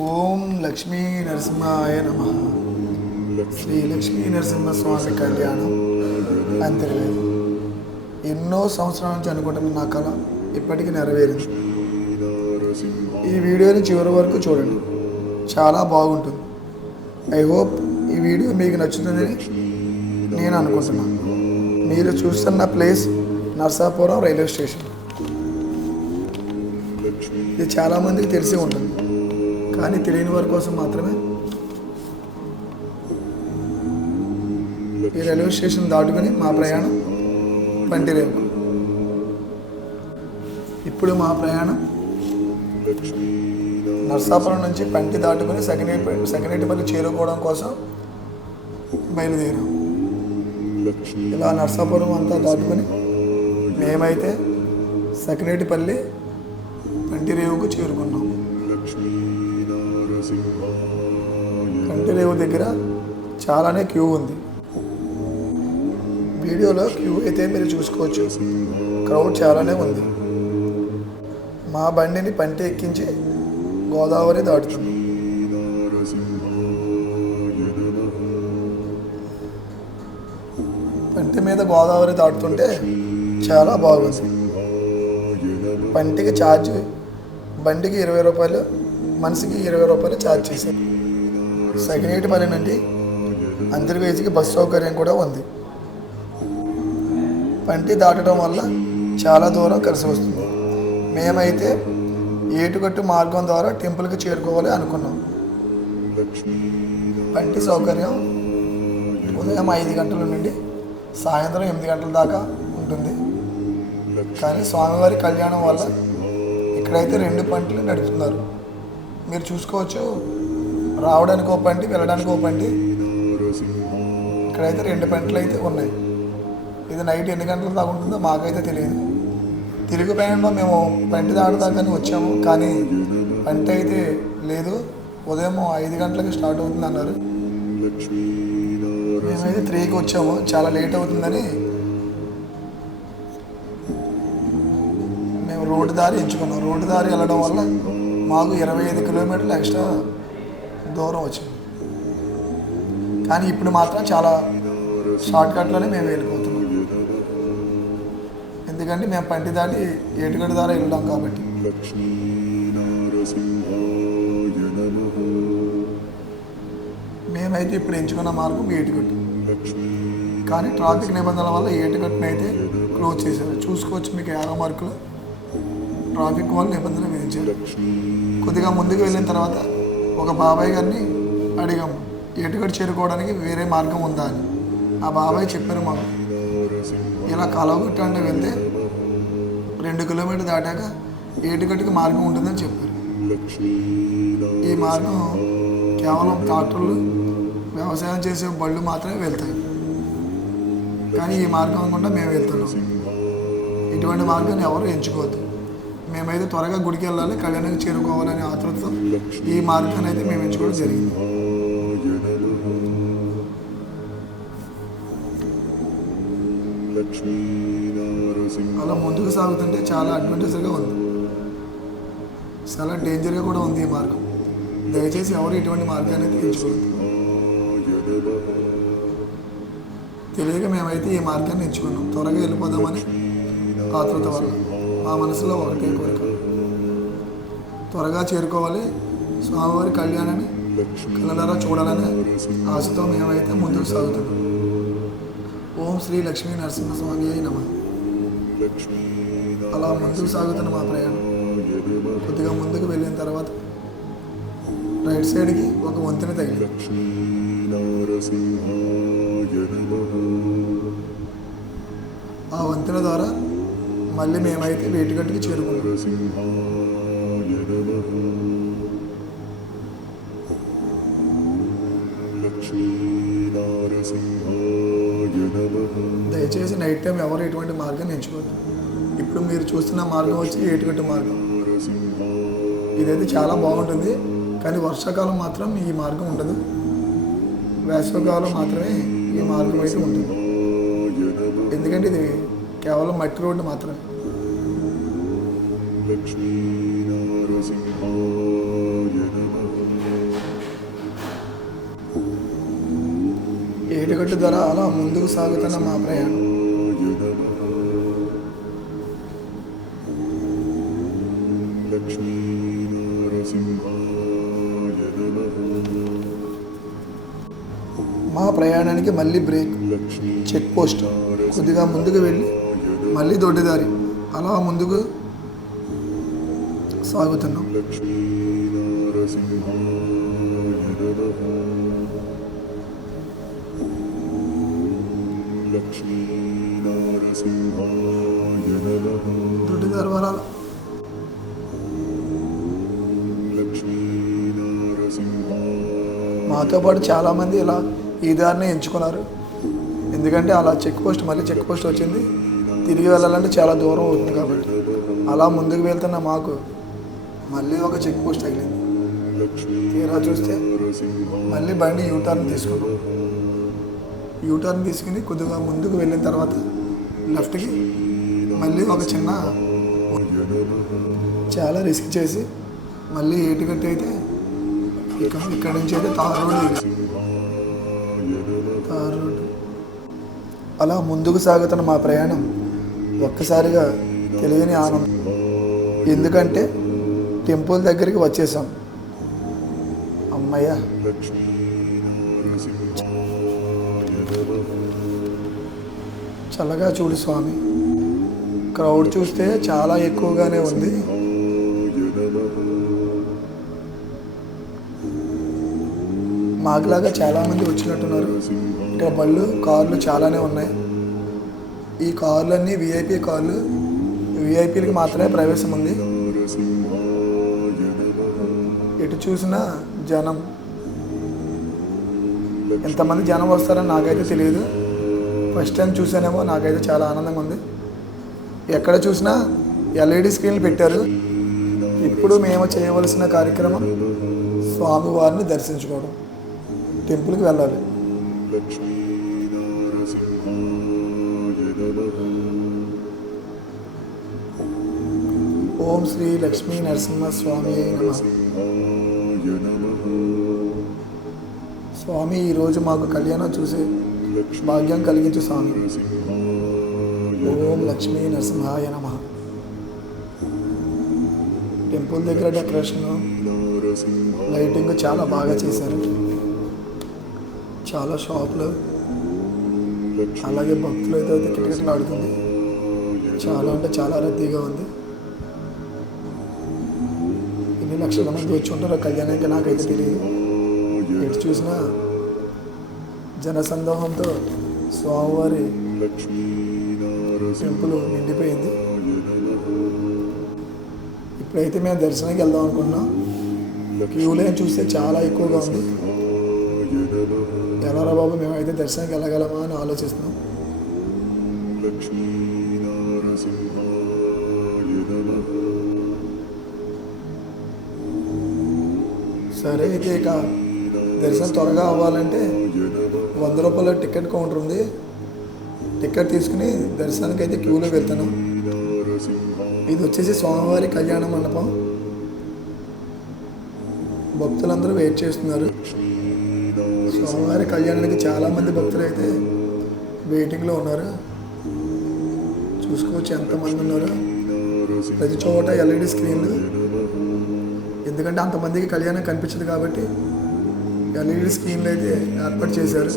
ఓం లక్ష్మీ నరసింహాయ నమ. శ్రీ లక్ష్మీ నరసింహస్వామి కళ్యాణం అంతర్వేది. ఎన్నో సంవత్సరాల నుంచి అనుకుంటున్న నా కళ ఇప్పటికీ నెరవేరింది. ఈ వీడియోని చివరి వరకు చూడండి. చాలా బాగుంటుంది. ఐ హోప్ ఈ వీడియో మీకు నచ్చుతుందని నేను అనుకుంటున్నాను మీరు చూస్తున్న ప్లేస్ నర్సాపురం రైల్వే స్టేషన్. ఇది చాలామందికి తెలిసి ఉంటుంది. కానీ తెలియని వారి కోసం మాత్రమే ఈ రైల్వే స్టేషన్ దాటుకుని మా ప్రయాణం పంటిరేవు. ఇప్పుడు మా ప్రయాణం నర్సాపురం నుంచి పంటి దాటుకుని సెకండ్ సెకండేటిపల్లి చేరుకోవడం కోసం బయలుదేరాం. ఇలా నర్సాపురం అంతా దాటుకుని మేమైతే సెకండేటిపల్లి పంటిరేవుకు చేరుకున్నాం. కంటిరేవు దగ్గర చాలానే క్యూ ఉంది. వీడియోలో క్యూ అయితే మీరు చూసుకోవచ్చు. క్రౌడ్ చాలానే ఉంది. మా బండిని పంటి ఎక్కించి గోదావరి దాటుతుంది. పంటి మీద గోదావరి దాటుతుంటే చాలా బాగుంది. పంటికి ఛార్జ్ బండికి ఇరవై రూపాయలు మనిషికి ఇరవై రూపాయలు ఛార్జ్ చేశారు. సగినేటిపల్లి నుండి అంతర్వేదికి బస్ సౌకర్యం కూడా ఉంది. పంటి దాటడం వల్ల చాలా దూరం కలిసి వస్తుంది. మేమైతే ఏటుగట్టు మార్గం ద్వారా టెంపుల్కి చేరుకోవాలి అనుకున్నాం. పంటి సౌకర్యం ఉదయం ఐదు గంటల నుండి సాయంత్రం ఎనిమిది గంటల దాకా ఉంటుంది. కానీ స్వామివారి కళ్యాణం వల్ల ఇక్కడైతే రెండు పంటలు నడుపుతున్నారు. మీరు చూసుకోవచ్చు. రావడానికి ఒక పంటి వెళ్ళడానికి ఒక పంటి. ఇక్కడైతే రెండు పంటలు అయితే ఉన్నాయి. ఇది నైట్ ఎన్ని గంటల దాకా ఉంటుందో మాకైతే తెలియదు. తిరుగు ప్రయాణంలో మేము పంటి దాటదాకానే వచ్చాము. కానీ పంట అయితే లేదు. ఉదయం ఐదు గంటలకి స్టార్ట్ అవుతుంది అన్నారు. మేమైతే త్రీకి వచ్చాము. చాలా లేట్ అవుతుందని మేము రోడ్డు దారి ఎంచుకున్నాం. రోడ్డు దారి వెళ్ళడం వల్ల మాకు ఇరవై ఐదు కిలోమీటర్లు ఎక్స్ట్రా దూరం వచ్చింది. కానీ ఇప్పుడు మాత్రం చాలా షార్ట్కట్లోనే మేము వెళ్ళిపోతున్నాం. ఎందుకంటే మేము పంటి దాటి ఏటుగడి ద్వారా వెళ్ళాం కాబట్టి. మేమైతే ఇప్పుడు ఎంచుకున్న మార్గం ఏటుగట్టు. కానీ ట్రాఫిక్ నిబంధనల వల్ల ఏటుగట్టును అయితే క్లోజ్ చేశారు. చూసుకోవచ్చు మీకు యారో మార్కులు. ట్రాఫిక్ వల్ల నిబంధనలు విధించారు కొద్దిగా ముందుకు వెళ్ళిన తర్వాత ఒక బాబాయ్ గారిని అడిగాము ఏటుగట్టు చేరుకోవడానికి వేరే మార్గం ఉందా అని. ఆ బాబాయ్ చెప్పారు మాకు ఇలా కలవగట్టు వెళ్తే రెండు కిలోమీటర్ దాటాక ఏటుగట్టుకి మార్గం ఉంటుందని చెప్పారు. ఈ మార్గం కేవలం ట్రాక్టర్లు వ్యవసాయం చేసే బళ్ళు మాత్రమే వెళ్తాయి. కానీ ఈ మార్గం గుండా మేము వెళ్తున్నాం. ఇటువంటి మార్గాన్ని ఎవరు ఎంచుకోవద్దు. మేమైతే త్వరగా గుడికి వెళ్ళాలి కళ్యాణానికి చేరుకోవాలనే ఆతృతతో ఈ మార్గాన్ని అయితే మేము ఎంచుకోవడం జరిగింది. అలా ముందుకు సాగుతుంటే చాలా అడ్వెంచర్గా ఉంది. చాలా డేంజర్గా కూడా ఉంది ఈ మార్గం. దయచేసి ఎవరు ఇటువంటి మార్గాన్ని అయితే ఎంచుకోవద్దు. తెలియక మేమైతే ఈ మార్గాన్ని ఎంచుకున్నాం. త్వరగా వెళ్ళిపోదామని ఆతృత వల్ల. మా మనసులో ఒకటే కోరిక. త్వరగా చేరుకోవాలి. స్వామివారి కళ్యాణాన్ని కళ్ళలారా చూడాలని ఆశతో మేమైతే ముందుకు సాగుతున్నాం. ఓం శ్రీ లక్ష్మీ నరసింహస్వామి అయి నమ. అలా ముందుకు సాగుతున్న మా ప్రయాణం. కొద్దిగా ముందుకు వెళ్ళిన తర్వాత రైట్ సైడ్కి ఒక వంతెన తగిలి. ఆ వంతెన ద్వారా మళ్ళీ మేమైతే వేటిగట్టుకి చేరుకున్నాం. దయచేసి నైట్ టైం ఎవరు ఎటువంటి మార్గాన్ని ఎంచుకోవద్దు. ఇప్పుడు మీరు చూస్తున్న మార్గం వచ్చి ఏటుగట్టు మార్గం. ఇదైతే చాలా బాగుంటుంది కానీ వర్షాకాలం మాత్రం ఈ మార్గం ఉండదు. వేసవికాలం మాత్రమే ఈ మార్గం అయితే ఉంటుంది. ఎందుకంటే ఇది కేవలం మట్టి రోడ్డు మాత్రమే. ఏడుగట్టు ధర అలా ముందుకు సాగుతున్న మా ప్రయాణం. మా ప్రయాణానికి మళ్ళీ బ్రేక్. Check post. కొద్దిగా ముందుకు వెళ్ళి మళ్ళీ దొడ్డిదారి. అలా ముందుకు సాగుతున్నాం. దొడ్డిదారి వరాల. మాతో పాటు చాలామంది ఇలా ఈ దారిని ఎంచుకున్నారు. ఎందుకంటే అలా చెక్ పోస్ట్ మళ్ళీ చెక్ పోస్ట్ వచ్చింది. తిరిగి వెళ్ళాలంటే చాలా దూరం అవుతుంది కాబట్టి. అలా ముందుకు వెళ్తున్న మాకు మళ్ళీ ఒక చెక్ పోస్ట్ తగిలింది తీరా చూస్తే మళ్ళీ బండి యూటర్న్ తీసుకున్నాం. యూటర్న్ తీసుకుని కొద్దిగా ముందుకు వెళ్ళిన తర్వాత లెఫ్ట్కి మళ్ళీ ఒక చిన్న చాలా రిస్క్ చేసి మళ్ళీ ఏటుగట్టు అయితే ఇక్కడ ఇక్కడ నుంచి అయితే తార్ రోడ్ తార్ రోడ్. అలా ముందుకు సాగుతున్న మా ప్రయాణం ఒక్కసారిగా తెలియని ఆనందం. ఎందుకంటే టెంపుల్ దగ్గరికి వచ్చేసాం. అమ్మయ్య. చల్లగా చూడు స్వామి. క్రౌడ్ చూస్తే చాలా ఎక్కువగానే ఉంది. మాకులాగా చాలామంది వచ్చినట్టున్నారు. ఇక్కడ బళ్ళు కార్లు చాలానే ఉన్నాయి. ఈ కార్లన్నీ విఐపి కార్లు. విఐపీలకి మాత్రమే ప్రవేశం ఉంది. ఎటు చూసినా జనం. ఎంతమంది జనం వస్తారని నాకైతే తెలియదు. ఫస్ట్ టైం చూసానేమో నాకైతే చాలా ఆనందంగా ఉంది. ఎక్కడ చూసినా ఎల్ఈడి స్క్రీన్లు పెట్టారు. ఇప్పుడు మేము చేయవలసిన కార్యక్రమం స్వామివారిని దర్శించుకోవడం. టెంపుల్కి వెళ్ళాలి. ఓం శ్రీ లక్ష్మీ నరసింహ స్వామి స్వామి ఈరోజు మాకు కళ్యాణం చూసే భాగ్యం కలిగించు స్వామి. ఓం లక్ష్మీ నరసింహాయ నమ. టెంపుల్ దగ్గర డెకరేషన్ లైటింగ్ చాలా బాగా చేశారు. చాలా షాపులు అలాగే భక్తులు అయితే అయితే కిటకిటలు ఆడుతుంది. చాలా అంటే చాలా రద్దీగా ఉంది. ఎన్ని లక్షల మంది వచ్చి ఉంటారో కళ్యాణానికి నాకైతే తెలియదు ఎటు చూసినా జనసందోహంతో స్వామివారి టెంపుల్ నిండిపోయింది. ఇప్పుడైతే మేము దర్శనానికి వెళ్దాం అనుకున్నాం క్యూ లైన్ చూస్తే చాలా ఎక్కువగా ఉంది. ఎలా రా బాబు మేమైతే దర్శనానికి వెళ్ళగలమా అని ఆలోచిస్తున్నాం. సరే అయితే ఇక దర్శనం త్వరగా అవ్వాలంటే వంద రూపాయల టికెట్ కౌంటర్ ఉంది. టికెట్ తీసుకుని దర్శనానికి అయితే క్యూలో వెళ్తాను ఇది వచ్చేసి స్వామివారి కళ్యాణ మండపం. భక్తులందరూ వెయిట్ చేస్తున్నారు. స్వామివారి కళ్యాణానికి చాలామంది భక్తులు అయితే వెయిటింగ్లో ఉన్నారు. చూసుకోవచ్చు ఎంతమంది ఉన్నారు. ప్రతి చోట ఎల్ఈడి స్క్రీన్లు. ఎందుకంటే అంతమందికి కళ్యాణం కనిపించదు కాబట్టి ఎల్ఈడి స్క్రీన్లు అయితే ఏర్పాటు చేశారు.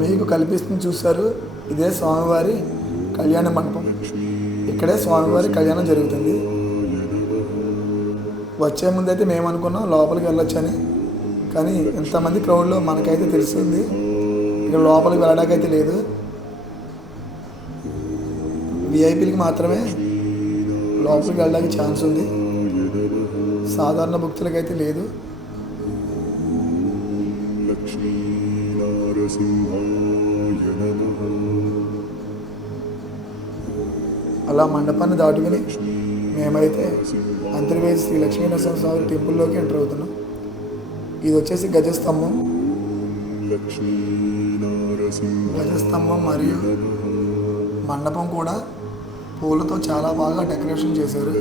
మీకు కల్పిస్తుంది చూస్తారు ఇదే స్వామివారి కళ్యాణ మండపం. ఇక్కడే స్వామివారి కళ్యాణం జరుగుతుంది. వచ్చే ముందైతే మేము అనుకున్నాం లోపలికి వెళ్ళొచ్చని. కానీ ఇంతమంది క్రౌడ్లో మనకైతే తెలుస్తుంది ఇక్కడ లోపలికి వెళ్ళడానికైతే లేదు. విఐపీలకి మాత్రమే లోపలికి వెళ్ళడానికి ఛాన్స్ ఉంది. సాధారణ భక్తులకైతే లేదు. అలా మండపాన్ని దాటుకుని మేమైతే అంతర్వేది శ్రీ లక్ష్మీ నరసింహ స్వామి టెంపుల్లోకి ఎంటర్ అవుతున్నాం. ఇది వచ్చేసి గజస్తంభం. ధ్వజస్తంభం మరియు మండపం కూడా పూలతో చాలా బాగా డెకరేషన్ చేశారు.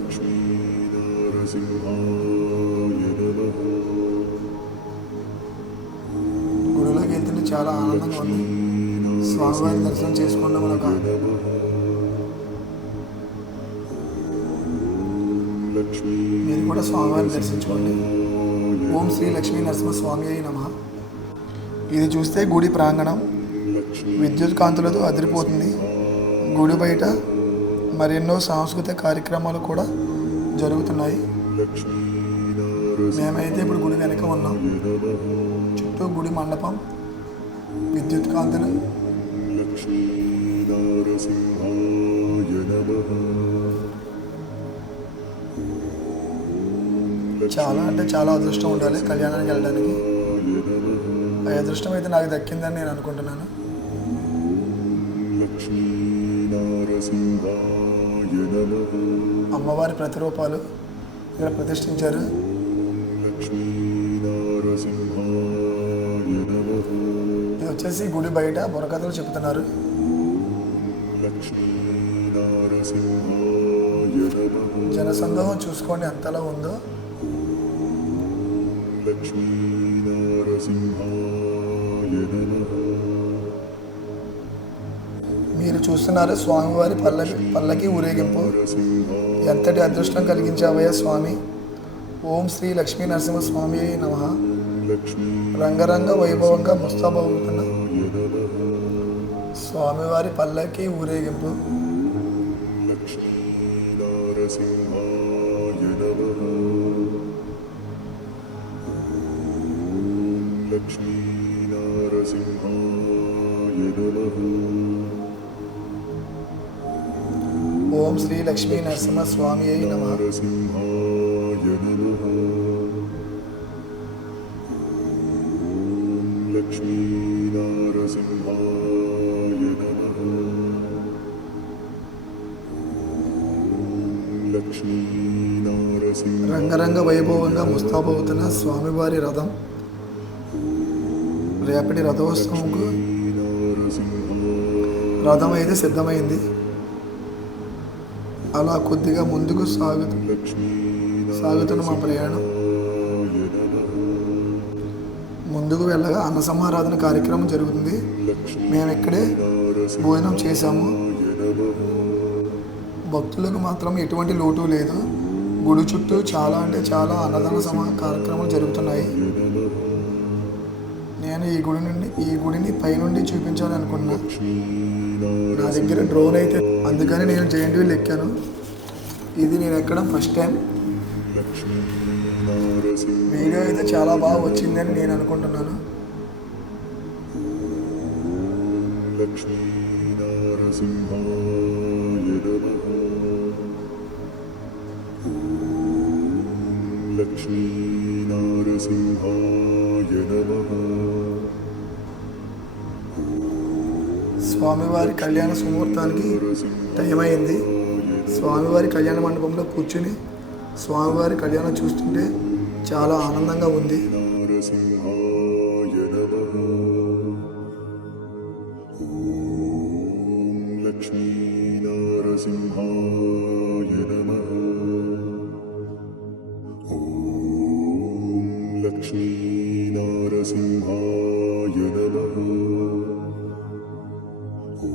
గుడిలోకి వెళ్తుంటే చాలా ఆనందంగా ఉంది. స్వామివారి దర్శనం చేసుకున్న మనకు మీరు కూడా స్వామివారిని దర్శించుకోండి. ఓం శ్రీ లక్ష్మీ నరసింహ స్వామి అయి నమ. ఇది చూస్తే గుడి ప్రాంగణం. విద్యుత్ కాంతులతో అదిరిపోతుంది. గుడి బయట మరెన్నో సాంస్కృతిక కార్యక్రమాలు కూడా జరుగుతున్నాయి. మేమైతే ఇప్పుడు గుడి వెనక ఉన్నాం. చుట్టూ గుడి మండపం విద్యుత్ కాంతులు. చాలా అంటే చాలా అదృష్టం ఉండాలి కళ్యాణానికి వెళ్ళడానికి. ఆ అదృష్టం అయితే నాకు దక్కిందని నేను అనుకుంటున్నాను. అమ్మవారి ప్రతిరూపాలు ఇక్కడ ప్రతిష్ఠించారు. ఇది వచ్చేసి గుడి బయట బుర్రకథలు చెప్తున్నారు. జనసందోహం చూసుకోండి ఎంతలా ఉందో. మీరు చూస్తున్నారు స్వామివారి పల్లకి పల్లకి ఊరేగింపు. ఎంతటి అదృష్టం కలిగించావయ్యా స్వామి? ఓం శ్రీ లక్ష్మీ నరసింహ స్వామి నమ. రంగరంగ వైభవంగా ముస్తాబవుతున్న స్వామివారి పల్లకి ఊరేగింపు. ఓం శ్రీ లక్ష్మీ నరసింహ స్వామి అయి నమ రంగరంగ వైభవంగా ముస్తాబవుతున్న స్వామివారి రథం రేపటి రథోత్సవంకు రథం అయితే సిద్ధమైంది. అలా కొద్దిగా ముందుకు సాగు సాగుతున్న మా ప్రయాణం. ముందుకు వెళ్ళగా అన్న సమారాధన కార్యక్రమం జరుగుతుంది. మేము ఇక్కడే భోజనం చేశాము. భక్తులకు మాత్రం ఎటువంటి లోటు లేదు. గుడి చుట్టూ చాలా అంటే చాలా అన్నదాన సమా కార్యక్రమాలు జరుగుతున్నాయి. నేను ఈ గుడి నుండి ఈ గుడిని పైనుండి చూపించాలని అనుకున్నా నా దగ్గర డ్రోన్ అయితే అందుకని నేను జైంట్ వీల్ ఎక్కాను. ఇది నేను ఎక్కడం ఫస్ట్ టైం వీడియో అయితే చాలా బాగా వచ్చిందని నేను అనుకుంటున్నాను. స్వామివారి కళ్యాణ సుముహూర్తానికి టైం అయింది స్వామివారి కళ్యాణ మండపంలో కూర్చుని స్వామివారి కళ్యాణం చూస్తుంటే చాలా ఆనందంగా ఉంది.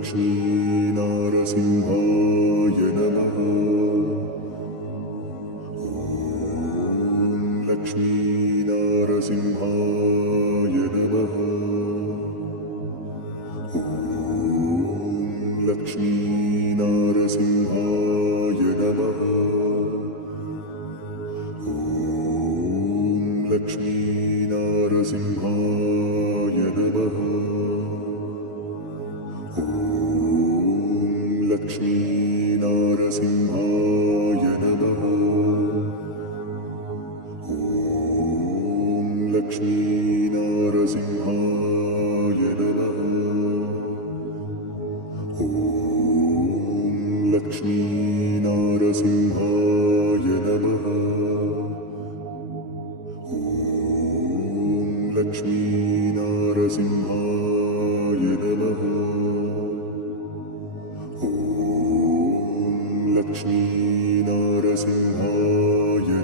लक्ष्मीनारसिंहाय नमः ॐ लक्ष्मीनारसिंहाय नमः ॐ लक्ष्मीनारसिंहाय नमः ॐ लक्ष्मीनारसिंहाय नमः ॐ लक्ष्मीनारसिंहाय नमः। ॐ लक्ष्मीनारसिंहाय नमः। ॐ लक्ष्मीनारसिंहाय श्रीनारसिंहाय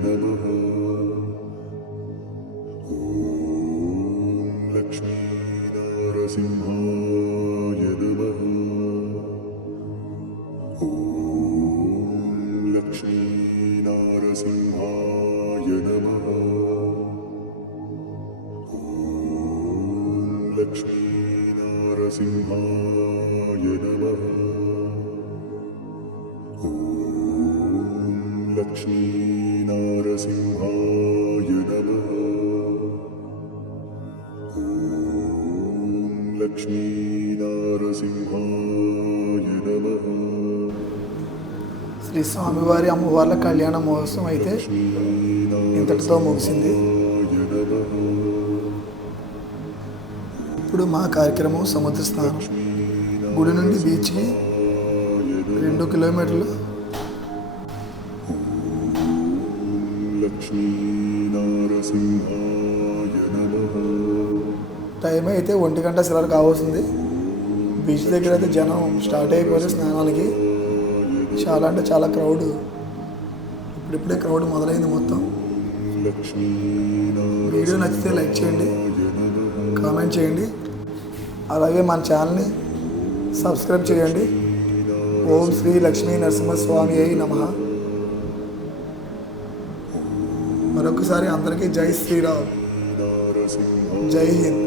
नमः ॐ लक्ष्मीनारसिंहाय लक्ष्मीनारसिंहाय नमः ॐ लक्ष्मीनारसिंहाय नमः శ్రీ స్వామివారి అమ్మవార్ల కళ్యాణ మహోత్సవం అయితే ఇంతటితో ముగిసింది ఇప్పుడు మా కార్యక్రమం సముద్ర స్నానం గుడి నుండి బీచ్కి రెండు కిలోమీటర్లు టైం అయితే ఒంటి గంట సిల్లర్ కావాల్సింది. బీచ్ దగ్గర అయితే జనం స్టార్ట్ అయిపోయారు స్నానాలకి చాలా అంటే చాలా క్రౌడ్. ఇప్పుడిప్పుడే క్రౌడ్ మొదలైంది మొత్తం. వీడియో నచ్చితే లైక్ చేయండి కామెంట్ చేయండి. అలాగే మన ఛానల్ని సబ్స్క్రైబ్ చేయండి. ఓం శ్రీ లక్ష్మీ నరసింహస్వామి అయి నమ. మరొకసారి అందరికీ జై శ్రీరామ్. జై హింద్.